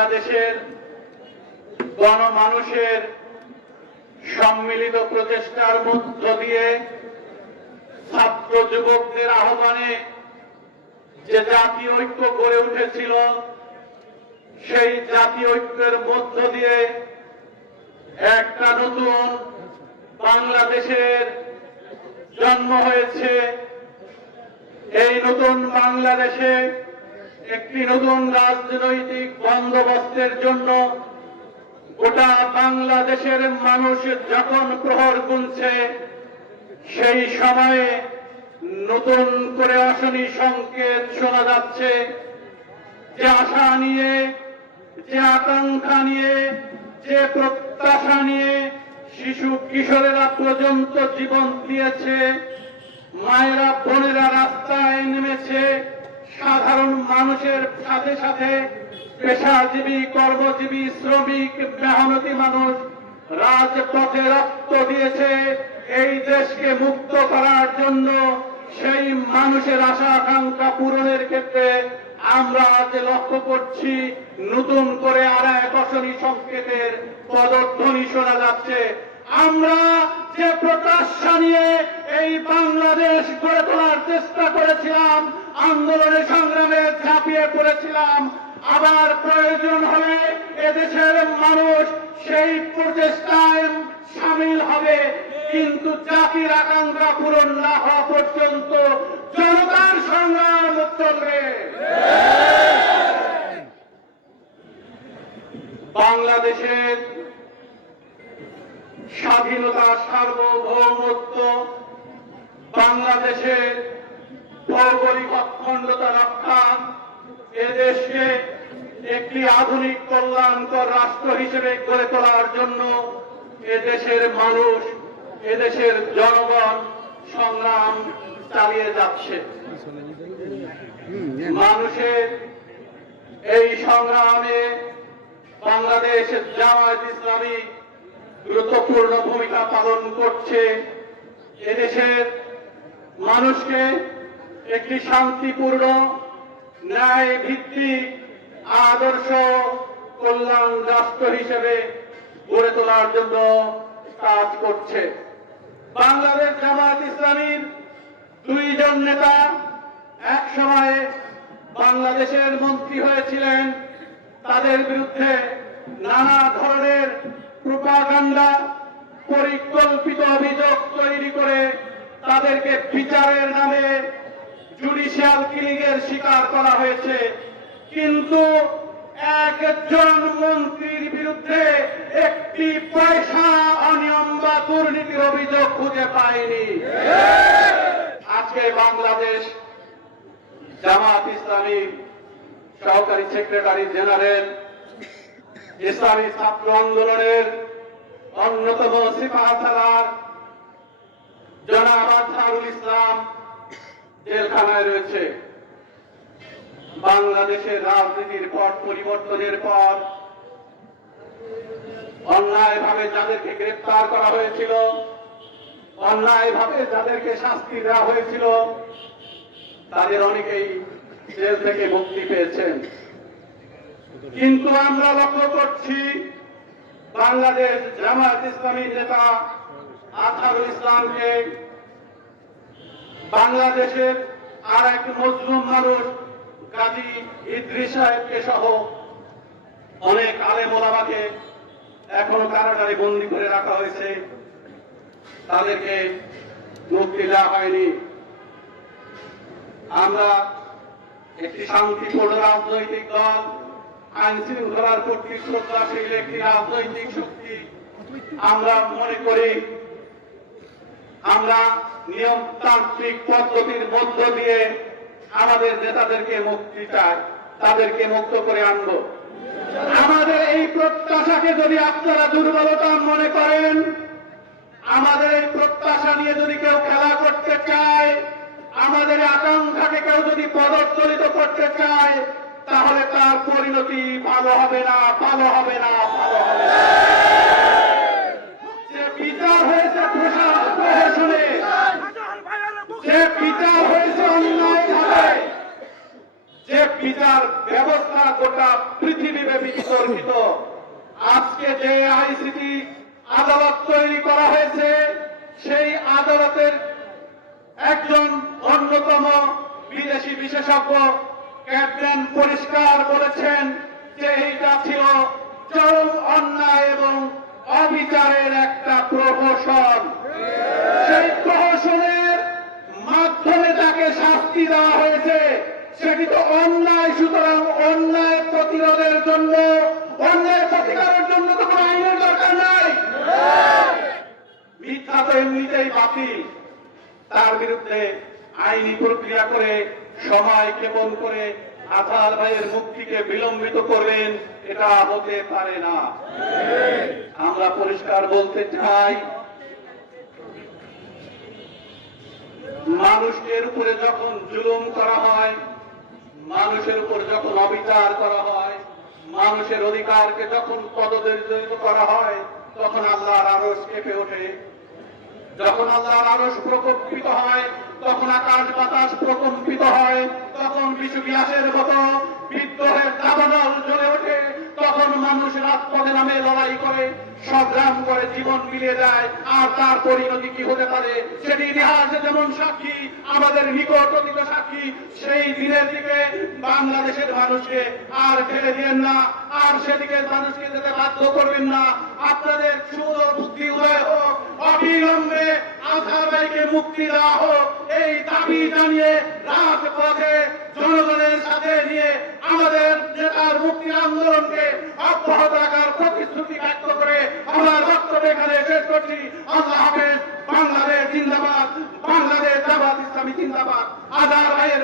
বাংলাদেশের গণমানুষের সম্মিলিত প্রচেষ্টার মধ্য দিয়ে ছাত্র যুবকদের আহ্বানে যে জাতীয় ঐক্য গড়ে উঠেছিল, সেই জাতীয় ঐক্যের মধ্য দিয়ে একটা নতুন বাংলাদেশের জন্ম হয়েছে। এই নতুন বাংলাদেশে একটি নতুন রাজনৈতিক বন্দোবস্তের জন্য গোটা বাংলাদেশের মানুষ যখন প্রহর গুনছে, সেই সময়ে নতুন করে আসনি সংকেত শোনা যাচ্ছে যে আশা নিয়ে, যে আকাঙ্ক্ষা নিয়ে, যে প্রত্যাশা নিয়ে শিশু কিশোরেরা পর্যন্ত জীবন দিয়েছে, মায়েরা, বোনেরা রাস্তায় নেমেছে। সাধারণ মানুষের সাথে সাথে পেশাজীবী, কর্মজীবী, শ্রমিক, মেহনতি মানুষ রাজপথে রক্ত দিয়েছে এই দেশকে মুক্ত করার জন্য সেই মানুষের আশা আকাঙ্ক্ষা পূরণের ক্ষেত্রে আমরা আজ লক্ষ্য করছি নতুন করে আর এক অশনি সংকেতের পদধ্বনি শোনা যাচ্ছে। আমরা যে প্রত্যাশা নিয়ে এই বাংলাদেশ গড়ে তোলার চেষ্টা করেছিলাম আন্দোলনে সংগ্রামে ঝাঁপিয়ে পড়েছিলাম, আবার প্রয়োজন হলে এদেশের মানুষ সেই প্রচেষ্টায় সামিল হবে। কিন্তু জাতির আকাঙ্ক্ষা পূরণ না হওয়া পর্যন্ত জনতার সংগ্রাম চলবে বাংলাদেশের স্বাধীনতা, সার্বভৌমত্ব, বাংলাদেশের ভৌগোলিক অখণ্ডতা রক্ষা এদেশকে একটি আধুনিক কল্যাণকর রাষ্ট্র হিসেবে গড়ে তোলার জন্য এদেশের মানুষ এদেশের জনগণ সংগ্রাম চালিয়ে যাচ্ছে। মানুষের এই সংগ্রামে বাংলাদেশ জামায়াত ইসলামী গুরুত্বপূর্ণ ভূমিকা পালন করছে। এদেশের মানুষকে একটি শান্তিপূর্ণ ন্যায় ভিত্তিক আদর্শ কল্যাণ রাষ্ট্র হিসেবে গড়ে তোলার জন্য কাজ করছে। বাংলাদেশ জামায়াত ইসলামীর দুইজন নেতা এক সময়ে বাংলাদেশের মন্ত্রী হয়েছিলেন। তাদের বিরুদ্ধে নানা ধরনের প্রোপাগান্ডা, পরিকল্পিত অভিযোগ তৈরি করে তাদেরকে বিচারের নামে জুডিশিয়াল কিলিং এর শিকার করা হয়েছে। কিন্তু একজন মন্ত্রীর বিরুদ্ধে একটি পয়সা অনিয়ম বা দুর্নীতির অভিযোগ খুঁজে পায়নি আজকে বাংলাদেশ জামাত ইসলামী সহকারী সেক্রেটারি জেনারেল ইসলামী ছাত্র আন্দোলনের অন্যতম সিপাহার জনাব আজহারুল ইসলাম জেলখানায় রয়েছে। বাংলাদেশের রাজনীতির পট পরিবর্তনের পর অন্যায়ভাবে যাদেরকে গ্রেপ্তার করা হয়েছিল, অন্যায়ভাবে যাদেরকে শাস্তি দেওয়া হয়েছিল, তাদের অনেকেই জেল থেকে মুক্তি পেয়েছেন। কিন্তু আমরা লক্ষ্য করছি, বাংলাদেশ জামায়াত ইসলামী নেতা আজহারুল ইসলামকে বাংলাদেশের আর এক মজলুম মানুষ কাজী ইদ্রিস সাহেবকে সহ অনেক আলেম ওলামাকে এখনও কারাগারে বন্দি করে রাখা হয়েছে। তাদেরকে মুক্তি দেওয়া হয়নি। আমরা একটি শান্তিপূর্ণ রাজনৈতিক দল, আইন শৃঙ্খলার প্রতি শ্রদ্ধাশীল একটি রাজনৈতিক শক্তি। আমরা মনে করি, আমরা নিয়মতান্ত্রিক পদ্ধতির মধ্য দিয়ে আমাদের নেতাদেরকে মুক্তি চাই, তাদেরকে মুক্ত করে আনব। আমাদের এই প্রত্যাশাকে যদি আপনারা দুর্বলতা মনে করেন, আমাদের এই প্রত্যাশা নিয়ে যদি কেউ খেলা করতে চায়, আমাদের আকাঙ্ক্ষাকে কেউ যদি পদচ্চলিত করতে চায়, তাহলে তার পরিণতি ভালো হবে না, ভালো হবে না, ভালো হবে যে বিচার হয়েছে প্রশাসন যে বিচার হয়েছে অন্যায় যে বিচার ব্যবস্থা গোটা পৃথিবীব্যাপী বিতর্কিত আজকে যে আইসিটি আদালত তৈরি করা হয়েছে, সেই আদালতের একজন অন্যতম বিদেশি বিশেষজ্ঞ ক্যাপ্টেন পরিষ্কার বলেছেন যে এইটা ছিল চরম অন্যায় এবং অবিচারের একটা প্রহসন। সেই প্রহসনের মাধ্যমে তাকে শাস্তি দেওয়া হয়েছে, সেটি তো অন্যায়, সুতরাং অন্যায় প্রতিরোধের জন্য অন্যায় প্রতিকারের জন্য তো কোনো আইনের দরকার নাই। মিথ্যা তো এমনিতেই বাতিল। তার বিরুদ্ধে আইনি প্রক্রিয়া করে সময় ক্ষেপণ করে আধার ভাইয়ের মুক্তিকে বিলম্বিত করবেন, এটা হতে পারে না। আমরা পরিষ্কার বলতে চাই, মানুষের উপরে যখন জুলুম করা হয়, মানুষের উপর যখন অবিচার করা হয় মানুষের অধিকারকে যখন পদদলিত করা হয় তখন আল্লাহর আরও কেঁপে ওঠে। যখন আল্লাহর আরস প্রকম্পিত হয়, তখন আকাশ বাতাস প্রকম্পিত হয়, তখন বিশু বিলাসের মতো বিদ্রোহের দাবানল জ্বলে ওঠে, তখন মানুষ রাজপথে নামে, লড়াই করে, সংগ্রাম করে, জীবন মিলিয়ে দেয় আর তার পরিণতি কি হতে পারে? সেটি ইতিহাসে যেমন সাক্ষী, আমাদের নিকট অতীত সাক্ষী, সেই দিনের দিকে বাংলাদেশের মানুষকে আর ফেলে দিয়েন না, আর সেদিকে মানুষকে যেতে বাধ্য করবেন না। আপনাদের সুন্দর মুক্তি দেওয়া হোক, এই দাবি জানিয়ে রাজপথে জনগণের সাথে নিয়ে আমাদের নেতার মুক্তি আন্দোলনকে অব্যাহত রাখার প্রতিশ্রুতি ব্যক্ত করে আমরা বক্তব্য এখানে শেষ করছি। আল্লাহ হাফেজ, বাংলাদেশ জিন্দাবাদ, বাংলাদেশ জাবাদ ইসলামী জিন্দাবাদ। আজার ভাইয়ের